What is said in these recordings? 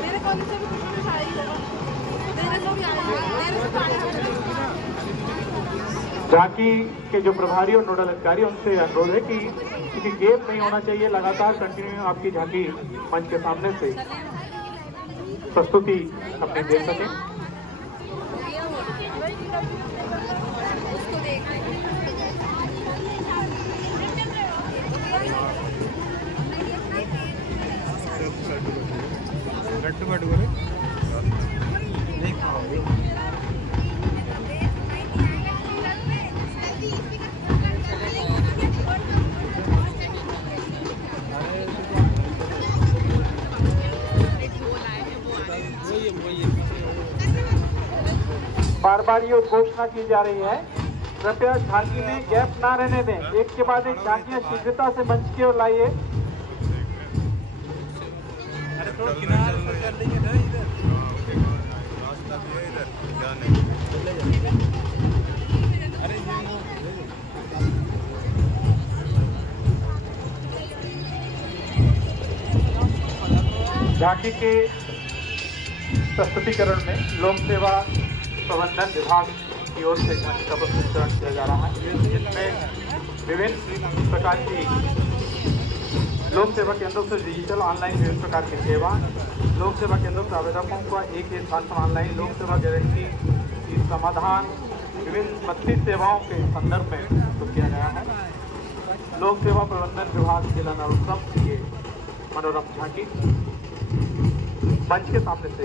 मेरे कॉलेज से भी कुछ ना आई होगा, मेरे से भी आया, मेरे से तो आया। झांकी के जो प्रभारी और नोडल अधिकारी उनसे अनुरोध है कि किसी गैप नहीं होना चाहिए, लगातार कंटिन्यू आपकी झांकी मंच के सामने से प्रस्तुति अपनी दे सकें। उसको देख बार बार ये घोषणा की जा रही है, कृपया झांकी में गैप ना रहने दें। एक के बाद एक झांकियां शीघ्रता से मंच की ओर लाइए। अरे थोड़ा किनारे पर कर लीजिए ना, इधर रास्ता भी है इधर जाने। अरे झांकी के प्रस्तुतिकरण में लोक सेवा प्रबंधन विभाग की ओर से झांकी का प्रस्तुतिकरण किया जा रहा है, जिसमें विभिन्न प्रकार की लोक सेवा केंद्रों से डिजिटल ऑनलाइन विभिन्न प्रकार की सेवा, लोक सेवा केंद्रों से आवेदकों को एक ही स्थान पर ऑनलाइन लोक सेवा गारंटी की समाधान विभिन्न 32 सेवाओं के संदर्भ में प्रस्तुत किया गया है। लोक सेवा प्रबंधन विभाग जिला नरोत्तम ये मनोरम झांकी मंच के सामने से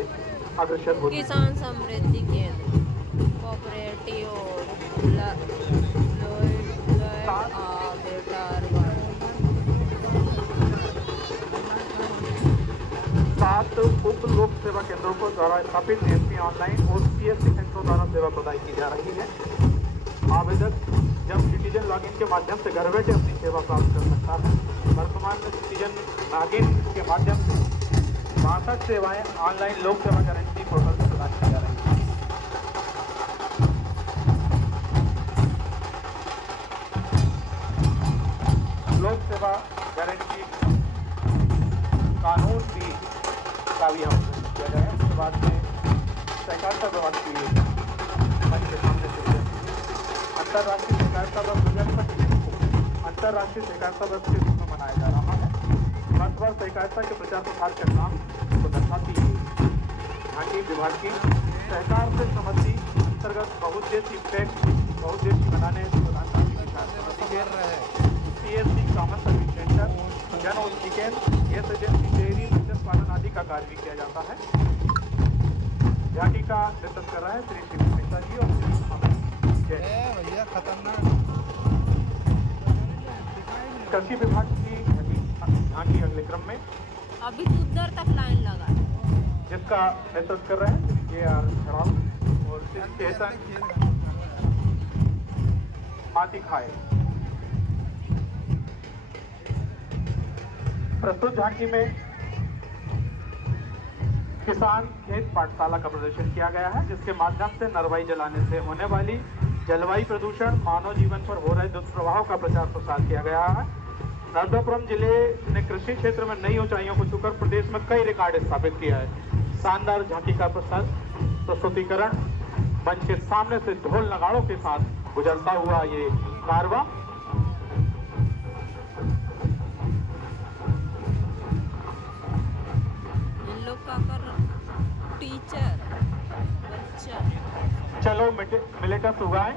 अग्रसर होती है। किसान समृद्धि केंद्र कोऑपरेटिव सात उप लोक सेवा केंद्रों को द्वारा स्थापित एमपी ऑनलाइन और सीएससी सेंटरों द्वारा सेवा प्रदान की जा रही है। आवेदक जब सिटीजन लॉगिन के माध्यम से घर बैठे अपनी सेवा प्राप्त कर सकता है। वर्तमान में सिटीजन लॉगिन के माध्यम से 62 सेवाएं ऑनलाइन लोक सेवा गारंटी पोर्टल से प्रदान की जा रही है। लोक सेवा गारंटी कानून भी का भी हम किया गया है। उसके बाद में सहकारिता विभाग की मंच के सामने से अंतर्राष्ट्रीय सहकारिता वर्ष 2025 अंतर्राष्ट्रीय सहकारिता वर्ष के रूप में मनाया जा रहा है। वर्षभर सहकारिता के प्रचार प्रसार का काम को दर्शाती है। झांकी विभाग की सहकार से संबंधी अंतर्गत बहुउद्देशीय फैक्ट बहुउद्देशीय बनाने CSC common service centre, Jan Aushadhi केंद्र, गैस एजेंसी, डेयरी, मत्स्य पालन आदि का कार्य भी किया जाता है। झांकी का नेतृत्व कर रहे हैं श्री शिव मिश्रा जी और श्री भैया खतरनाक। कृषि विभाग की झांकी अगले क्रम में अभी तो उधर तक लाइन लगा है। जिसका नेतृत्व कर रहे हैं KR खड़ाऊ और श्री चेतन माती खाए। प्रस्तुत झांकी में किसान खेत पाठशाला का प्रदर्शन किया गया है, जिसके माध्यम से नरवाई जलाने से होने वाली जलवायु प्रदूषण, मानव जीवन पर हो रहे दुष्प्रभाव का प्रचार प्रसार किया गया है। नर्मदापुरम जिले ने कृषि क्षेत्र में नई ऊंचाइयों को छूकर प्रदेश में कई रिकॉर्ड स्थापित किया है। शानदार झांकी का प्रस्तुतिकरण मंच के सामने से ढोल नगाड़ों के साथ गुजरता हुआ ये कारवां टीचर बच्चा चलो मिलेटस उगाएं,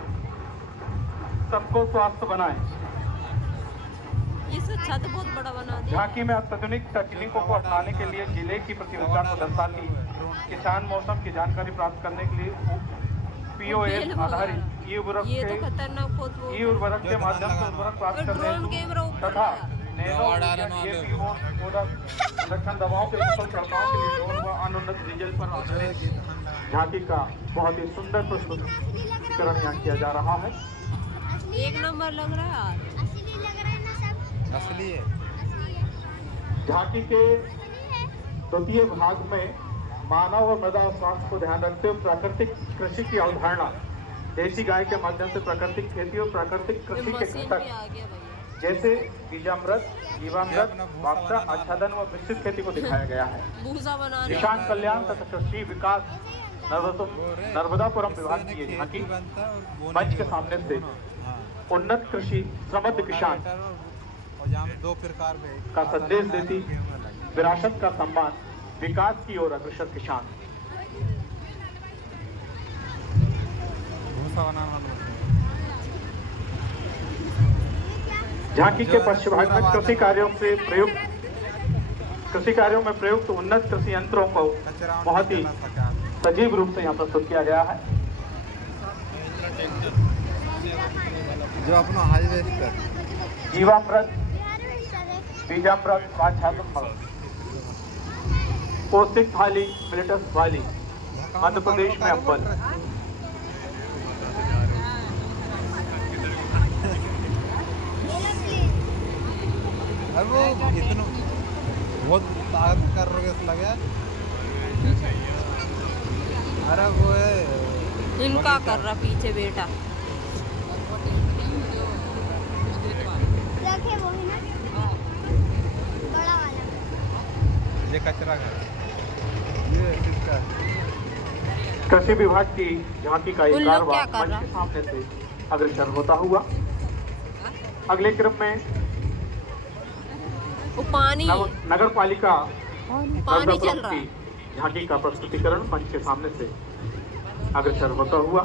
सबको स्वस्थ बनाएं। इस छत बहुत बड़ा बना दिया। झांकी में अत्याधुनिक तकनीकों को अपनाने के लिए जिले की प्रतियोगिता को दर्शाती किसान मौसम की जानकारी प्राप्त करने के लिए POS आधारित ई उर्वरक के माध्यम से उर्वरक प्राप्त करने तथा संरक्षण दवाओं के उपयोगकर्ताओं के लिए ड्रोन व अनुन्नत डीजल पर आधारित झांकी का बहुत ही सुंदर प्रस्तुतिकरण यहाँ किया जा रहा है। एक नंबर लग रहा है यार, असली है। झांकी के द्वितीय भाग में मानव और मृदा स्वास्थ्य को ध्यान रखते हुए प्राकृतिक कृषि की अवधारणा, देसी गाय के माध्यम से प्राकृतिक खेती और प्राकृतिक कृषि के घटक जैसे बीजामृत, जीवामृत, वापसा, आच्छादन व मिश्रित खेती को दिखाया गया है। भूसा बनाने किसान कल्याण तथा कृषि विकास नर्मदापुरम विभाग की ये झांकी मंच के सामने से उन्नत कृषि समृद्ध किसान दो प्रकार में का संदेश देती, विरासत का सम्मान, विकास की ओर अग्रसर किसान। झांकी के पश्चिम भाग में कृषि कार्यों में प्रयुक्त उन्नत कृषि यंत्रों को बहुत ही सजीव रूप से यहाँ प्रस्तुत किया गया है। जो अपना हाईवे पर जीवामृत, बीजामृत, आच्छादन, पौष्टिक थाली, मिलेटस थाली मध्य प्रदेश में अव्वल। अब वो इतना बहुत ताकत कर रहे लगे। अरे वो है इनका कर रहा पीछे बेटा। रखे वो है ना बड़ा वाला, ये कचरा घर, ये किसका? कृषि विभाग की झांकी का उन एक लोग कारवा क्या कर मंच रहा? के सामने से अग्रसर होता हुआ अगले क्रम में वो पानी नगर पालिका पानी चल रहा की झांकी का प्रस्तुतिकरण मंच के सामने से अग्रसर होता हुआ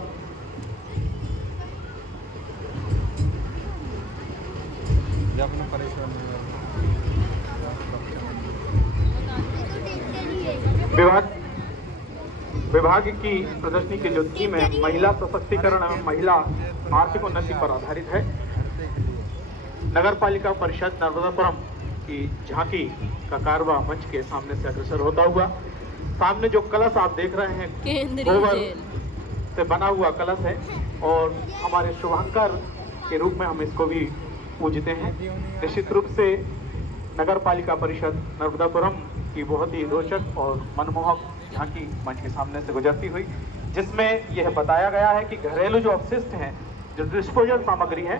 जो अपना परेशान विभाग की प्रदर्शनी की जो थीम है महिला सशक्तिकरण एवं महिला आर्थिक उन्नति पर आधारित है। नगर पालिका परिषद नर्मदापुरम की झांकी का कारवा मंच के सामने से अग्रसर होता हुआ सामने जो कलश आप देख रहे हैं केंद्रीय गोबर जेल से बना हुआ कलश है और हमारे शुभंकर के रूप में हम इसको भी पूजते हैं। निश्चित रूप से नगर पालिका परिषद नर्मदापुरम की बहुत ही रोचक और मनमोहक झांकी मंच के सामने से गुजरती हुई, जिसमें यह बताया गया है कि घरेलू जो अपशिष्ट हैं, जो डिस्पोजल सामग्री है,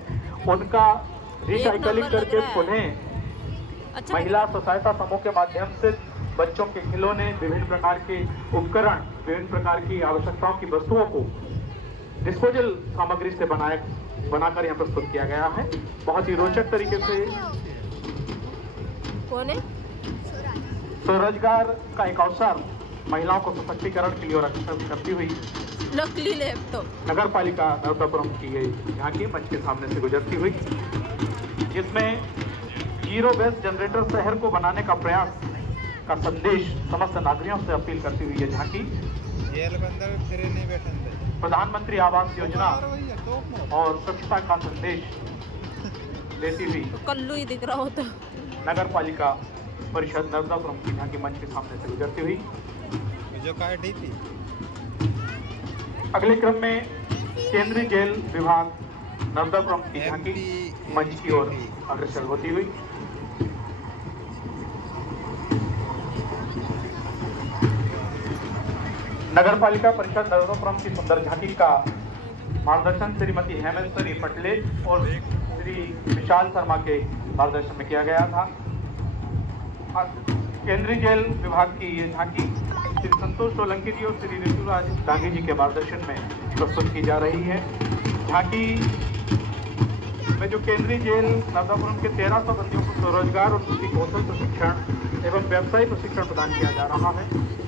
उनका रिसाइकलिंग करके पुनः अच्छा महिला स्वसहायता समूह के माध्यम से बच्चों के खिलौने, विभिन्न प्रकार के उपकरण, विभिन्न प्रकार की आवश्यकताओं की वस्तुओं को डिस्पोजल सामग्री से बनाकर यहाँ प्रस्तुत किया गया है। बहुत ही रोचक तरीके से कौन है? स्वरोजगार का एक अवसर महिलाओं को सशक्तिकरण के लिए अग्रसर करती हुई नकली लैपटॉप नगर पालिका नर्मदापुरम की गई झांकी मंच के सामने से गुजरती हुई, जिसमें जीरो वेस्ट जनरेटर शहर को बनाने का प्रयास का संदेश समस्त नागरिकों से अपील करती हुई ये झांकी जेल बंदर फिर नहीं बैठे प्रधानमंत्री आवास योजना और स्वच्छता का संदेश देती हुई तो कल्लू ही दिख रहा होता। नगर पालिका परिषद नर्मदापुरम की झांकी मंच के सामने से गुजरती हुई जो का डीपी अगले क्रम में केंद्रीय जेल विभाग नर्मदापुरम की झांकी मंच की ओर अग्रसर होती हुई नगर पालिका परिषद नर्मदापुरम की सुंदर झांकी का मार्गदर्शन श्रीमती हेमेश्वरी पटले और श्री विशाल शर्मा के मार्गदर्शन में किया गया था। केंद्रीय जेल विभाग की ये झांकी श्री संतोष सोलंकी जी और श्री ऋतुराज दांगी जी के मार्गदर्शन में प्रस्तुत की जा रही है। झांकी में जो केंद्रीय जेल नर्मदापुरम के 1300 बंदियों को स्वरोजगार और कृषि कौशल प्रशिक्षण एवं व्यवसायी प्रशिक्षण प्रदान किया जा रहा है।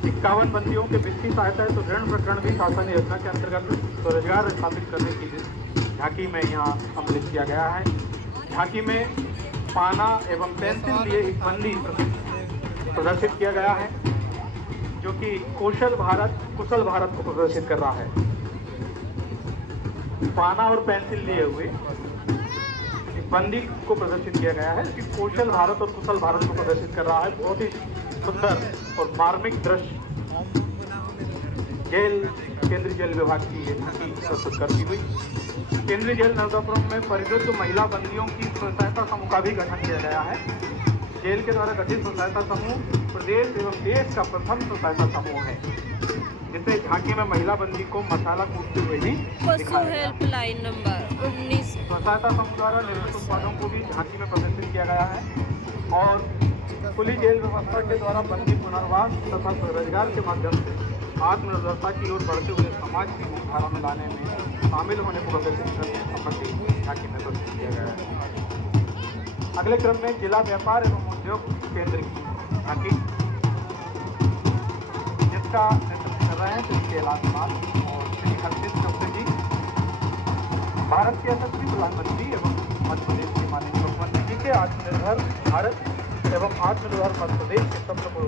51 बंदियों के वित्तीय सहायता है तो ऋण प्रकरण भी शासन योजना के अंतर्गत स्वरोजगार स्थापित करने की झांकी में यहाँ सम्मिलित किया गया है। झांकी में पाना एवं पेंसिल लिए एक बंदी प्रदर्शित किया गया है, जो कि कुशल भारत को प्रदर्शित कर रहा है। पाना और पेंसिल लिए हुए एक बंदी को प्रदर्शित किया गया है, कि कौशल भारत और कुशल भारत को प्रदर्शित कर रहा है। बहुत ही सुंदर और मार्मिक दृश्य केंद्रीय जेल विभाग की ये झांकी प्रस्तुत करती हुई केंद्रीय जेल नर्मदापुरम में परिवृत्त महिला बंदियों की स्वसहायता समूह का भी गठन किया गया है। जेल के द्वारा गठित स्वसहायता समूह प्रदेश एवं देश का प्रथम स्वसहायता समूह है, जिससे झांकी में महिला बंदी को मसाला कूटते हुए भी पशु दिखाया गया। Helpline number 19। स्वसहायता समूह द्वारा निर्मित उत्पादों को भी झांकी में प्रदर्शित किया गया है और खुली जेल व्यवस्था के द्वारा बंदी पुनर्वास तथा स्वरोजगार के माध्यम से आत्मनिर्भरता की ओर बढ़ते हुए समाज की मुख्यधारा में लाने में शामिल होने को प्रदर्शित करने संबंधी झांकी में प्रदर्शित किया गया है। अगले क्रम में जिला व्यापार एवं उद्योग केंद्र की झांकी, जिसका नेतृत्व कर रहे हैं श्री कैलाश पाल और श्री हरदीप चौधरी जी, भारत के यशस्वी प्रधानमंत्री एवं मध्य प्रदेश के माननीय मुख्यमंत्री जी के आत्मनिर्भर भारत एवं आत्मनिर्भर मध्य प्रदेश के सपने को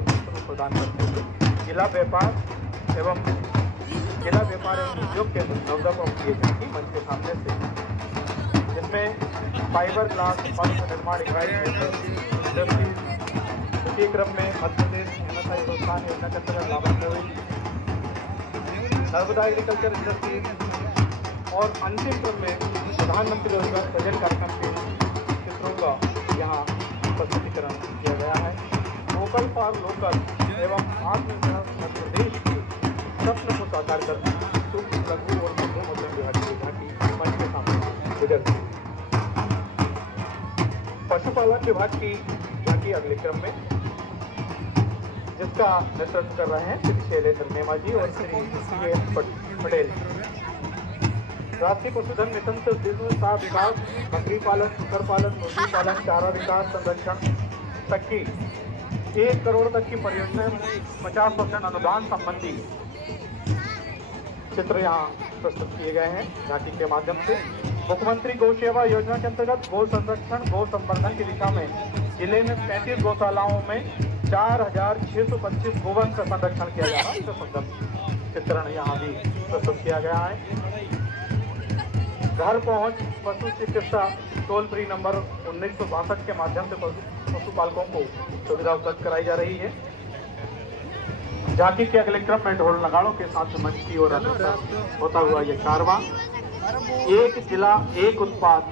प्रदान करते हुए जिला व्यापार एवं उद्योग केंद्र नवदा को किए जाएंगे मंच के सामने से, जिसमें फाइबर ग्लास फल निर्माण इकाई इंडस्ट्री, उसी क्रम में मध्य प्रदेश एमएसआई प्रोत्साहन योजना के अंतर्गत लाभान्वित हुई नर्मदा एग्रीकल्चर इंडस्ट्री और अंतिम क्रम में प्रधानमंत्री रोजगार सृजन कार्यक्रम के चित्रों का यहाँ प्रस्तुतिकरण किया गया है। वोकल फॉर लोकल एवं आत्मनिर्भर मध्य प्रदेश के स्वप्न को साकार करना सूक्ष्म लघु और मध्यम उद्यम विभाग की झांकी मंच के सामने गुजरती है। पशुपालन विभाग की झांकी अगले क्रम में, जिसका नेतृत्व कर रहे हैं श्री शैलेंद्र नेमा जी और श्री CN पटेल। राष्ट्रीय पशुधन मिशन से शिशु विकास, बकरी पालन, सुकर पालन, मुर्गी पालन, चारा विकास संरक्षण तक की 1 करोड़ तक की परियोजना 50% अनुदान संबंधी चित्र यहाँ प्रस्तुत किए गए हैं झांकी के माध्यम से। मुख्यमंत्री गौ सेवा योजना के अंतर्गत गौ संरक्षण गौ संवर्धन की दिशा में जिले में 35 गौशालाओं में 4,625 गोवंश का संरक्षण किया जा रहा है। इसका सुंदर चित्रण यहाँ भी प्रस्तुत किया गया है। घर पहुंच पशु चिकित्सा टोल फ्री नंबर 1962 के माध्यम से पशुपालकों को सुविधा उपलब्ध कराई जा रही है। झांकी के अगले क्रम में ढोल नगाड़ों के साथ मंच की ओर होता हुआ ये कारवां, एक जिला एक उत्पाद,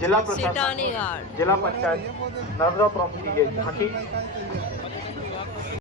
जिला प्रशासन जिला पंचायत नर्मदापुरम की ये झांकी